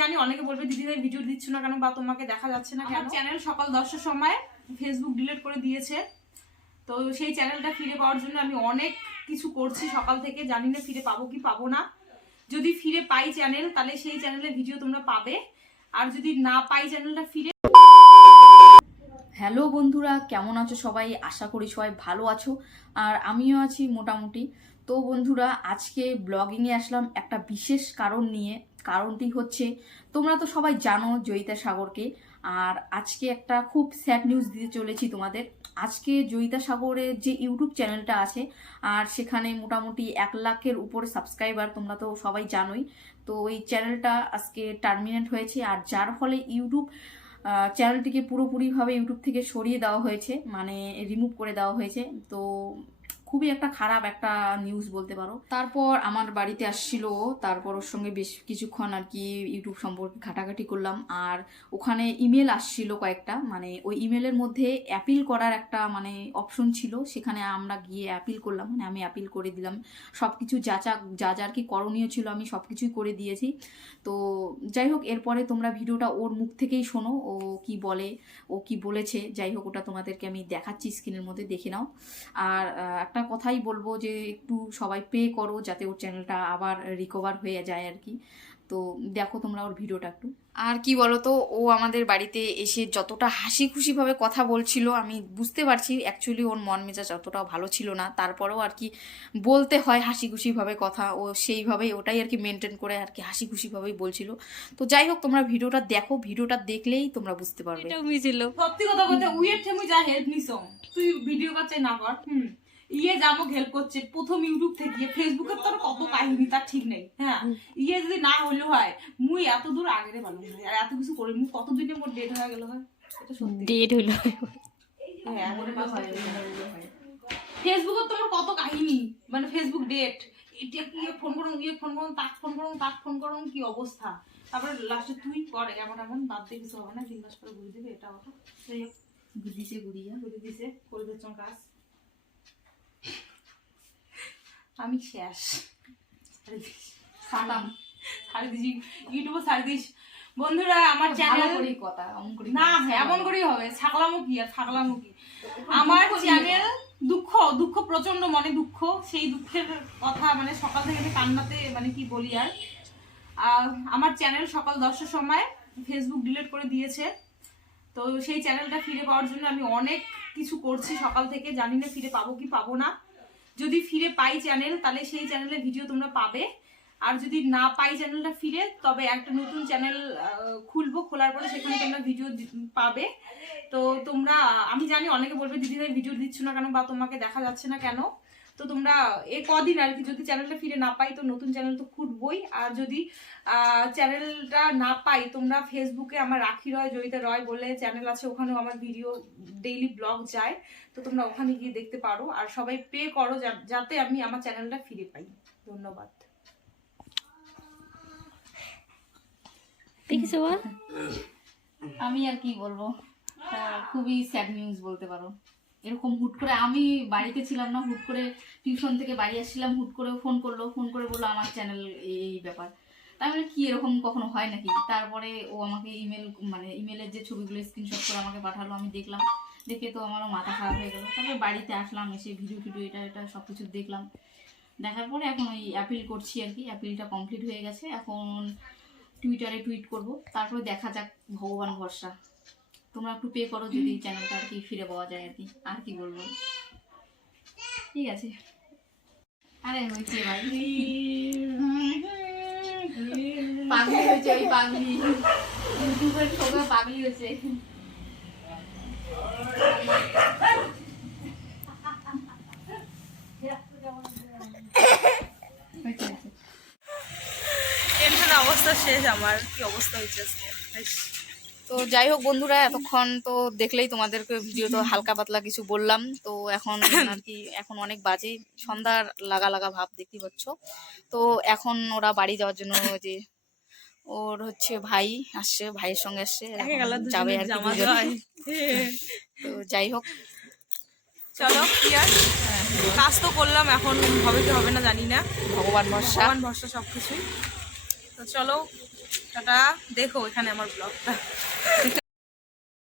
জানি অনেকে বলবে দিদি ভাই ভিডিও দিচ্ছ না কেন বা তোমাকে দেখা যাচ্ছে না কেন। চ্যানেল সকাল 10টার সময় ফেসবুক ডিলিট করে দিয়েছে, তো সেই চ্যানেলটা ফিরে পাওয়ার জন্য আমি অনেক কিছু করছি সকাল থেকে। জানি না ফিরে পাবো কি পাবো না। যদি ফিরে পাই চ্যানেল তাহলে সেই চ্যানেলের ভিডিও তোমরা পাবে, আর যদি না পাই চ্যানেলটা ফিরে। হ্যালো বন্ধুরা, কেমন আছো সবাই? আশা করি সবাই ভালো আছো, আর আমিও আছি মোটামুটি। তো বন্ধুরা, আজকে ব্লগিংয়ে আসলাম একটা বিশেষ কারণ নিয়ে। কারণটি হচ্ছে, তোমরা তো সবাই জানো জয়িতা সাগরকে, আর আজকে একটা খুব স্যাড নিউজ দিতে চলেছি তোমাদের। আজকে জয়িতা সাগরের যে ইউটিউব চ্যানেলটা আছে, আর সেখানে মোটামুটি 1 লাখের উপরে সাবস্ক্রাইবার, তোমরা তো সবাই জানোই। তো ওই চ্যানেলটা আজকে টার্মিনেট হয়েছে, আর যার ফলে ইউটিউব চ্যানেলটিকে পুরোপুরিভাবে ইউটিউব থেকে সরিয়ে দেওয়া হয়েছে, মানে রিমুভ করে দেওয়া হয়েছে। তো খুবই একটা খারাপ একটা নিউজ বলতে পারো। তারপর আমার বাড়িতে আসছিল, তারপর ওর সঙ্গে বেশ কিছুক্ষণ আর কি ইউটিউব সম্পর্কে ঘাটাঘাটি করলাম। আর ওখানে ইমেল আসছিল কয়েকটা, মানে ওই ইমেলের মধ্যে অ্যাপিল করার একটা মানে অপশন ছিল, সেখানে আমরা গিয়ে অ্যাপিল করলাম, মানে আমি অ্যাপিল করে দিলাম। সব কিছু যা যা আর কি করণীয় ছিল আমি সব কিছুই করে দিয়েছি। তো যাই হোক, এরপরে তোমরা ভিডিওটা ওর মুখ থেকেই শোনো, ও কি বলে, ও কি বলেছে। যাই হোক, ওটা তোমাদেরকে আমি দেখাচ্ছি, স্ক্রিনের মধ্যে দেখে নাও। আর একটা কথাই বলবো যে একটু সবাই পে করো যাতে ওর চ্যানেলটা আবার রিকভার হয়ে যায় আর কি। তো দেখো তোমরা ওর ভিডিওটা একটু। আর কি বলতো, ও আমাদের বাড়িতে এসে যতটা হাসি খুশিভাবে কথা বলছিল, আমি বুঝতে পারছি অ্যাকচুয়ালি ওর মন মেজাজ অতটাও ভালো ছিল না। তারপরেও আর কি বলতে হয় হাসি খুশিভাবে কথা, ও সেইভাবেই ওটাই আর কি মেনটেন করে আর কি হাসি খুশিভাবেই বলছিল। তো যাই হোক, তোমরা ভিডিওটা দেখো, ভিডিওটা দেখলেই তোমরা বুঝতে পারবে। সত্যি কথা বলতে উইয়ের থেমে যা হেল্প নিছো, তুই ভিডিও করছে না কর ইয়ে যাবো হেল্প করছে প্রথম ইউটিউব থেকে। ফেসবুকের তোর কত কাহিনী তার ঠিক নেই। হ্যাঁ, ইয়ে যদি না হলেও হয়, মুই এত দূর আগে রে ভালো আর এত কিছু করি মুই কতদিনে মোর ডেট হয়ে গেল হয়। এটা সত্যি ডেট হইলো। হ্যাঁ, ফেসবুকের তোমার কত কাহিনী, মানে ফেসবুক ডেট, এটা কি ফোন করুন ইয়ে ফোন করুন তাক ফোন করুন তাক ফোন করুন, কি অবস্থা। তারপরে লাস্টে তুই করে এমন এমন বাদ দিয়ে কিছু হবে না, 3 মাস পরে ঘুরে দিবে। এটা কথা বুঝিছে গুড়িয়া ঘুরে দিছে করে দিচ্ছ কাজ। আমি শেষ সালাম ছাড়ি দিছি ইউটিউবে ছাড়ি দিস। বন্ধুরা আমার চ্যানেল কথা না এমন করেই হবে, ছাগলামো কি আর ছাগলামো কি। আমার চ্যানেল দুঃখ দুঃখ প্রচন্ড মনে দুঃখ, সেই দুঃখের কথা মানে সকাল থেকে আমি কান্নাতে মানে কি বলি আর। আমার চ্যানেল সকাল 10টার সময় ফেসবুক ডিলিট করে দিয়েছে, তো সেই চ্যানেলটা ফিরে পাওয়ার জন্য আমি অনেক কিছু করছি সকাল থেকে। জানি না ফিরে পাবো কি পাবো না। যদি ফিরে পাই চ্যানেল তাহলে সেই চ্যানেলের ভিডিও তোমরা পাবে, আর যদি না পাই চ্যানেলটা ফিরে তবে একটা নতুন চ্যানেল খুলবো, খোলার পরে সেখানে তোমরা ভিডিও পাবে। তো তোমরা, আমি জানি অনেকে বলবে দিদি ভাই ভিডিও দিচ্ছ না কেন বা তোমাকে দেখা যাচ্ছে না কেন। তো তোমরা এই কদিন আর কি, যদি চ্যানেলটা ফিরে না পাই তো নতুন চ্যানেল তো খুঁজবই। আর যদি চ্যানেলটা না পাই, তোমরা ফেসবুকে আমার রাখি রয় জয়িতা রয় বলে চ্যানেল আছে, ওখানেও আমার ভিডিও ডেইলি ব্লগ যায়, তো তোমরা ওখানে গিয়ে দেখতে পারো। আর সবাই পে করো যাতে আমি আমার চ্যানেলটা ফিরে পাই। ধন্যবাদ। দেখেছো বল, আমি আর কি বলবো, খুবই স্যাড নিউজ বলতে পারো। এরকম হুট করে আমি বাড়িতে ছিলাম না, হুট করে টিউশন থেকে বাড়ি আসছিলাম, হুট করে ফোন করে বললো আমার চ্যানেল এই ব্যাপার। তার মানে কি এরকম কখনো হয় নাকি? তারপরে ও আমাকে ইমেলের যে ছবিগুলো স্ক্রিনশট করে আমাকে পাঠালো, আমি দেখলাম, দেখে তো আমারও মাথা খারাপ হয়ে গেল। তারপরে বাড়িতে আসলাম, এসে ভিডিও এটা সব কিছু দেখলাম। দেখার পরে এখন ওই অ্যাপিল করছি আর কি। অ্যাপিলটা কমপ্লিট হয়ে গেছে, এখন টুইটারে টুইট করব, তারপরে দেখা যাক, ভগবান ভরসা। তোমরা একটু পে করো যদি চ্যানেলটা আর কি ফিরে পাওয়া যায় আর কি। আর কি বলবো, ঠিক আছে। আরে হয়েছে ভাই, পাগলি হয়েছে, ওই পাগলি ইউটিউবের সঙ্গে পাগলি হয়েছে। টেনশন অবস্থা শেষ আমার, কি অবস্থা হয়েছে। তো যাই হোক বন্ধুরা, এতক্ষণ তো দেখলেই তোমাদেরকে ভিডিও তো হালকা পাতলা কিছু বললাম। তো এখন আর কি, এখন অনেক বাজে, সন্ধ্যার লাগা ভাব দেখতেই পাচ্ছ। তো এখন ওরা বাড়ি যাওয়ার জন্য, যে ওর হচ্ছে ভাই আসছে, ভাইয়ের সঙ্গে আসছে, যাবে আর কি। তো যাই হোক, চলো কি আর, কাজ তো করলাম, এখন হবে কি হবে না জানি না, ভগবান ভরসা সবকিছুই। তো চলো টাটা। দেখো এখানে আমার ব্লগটা।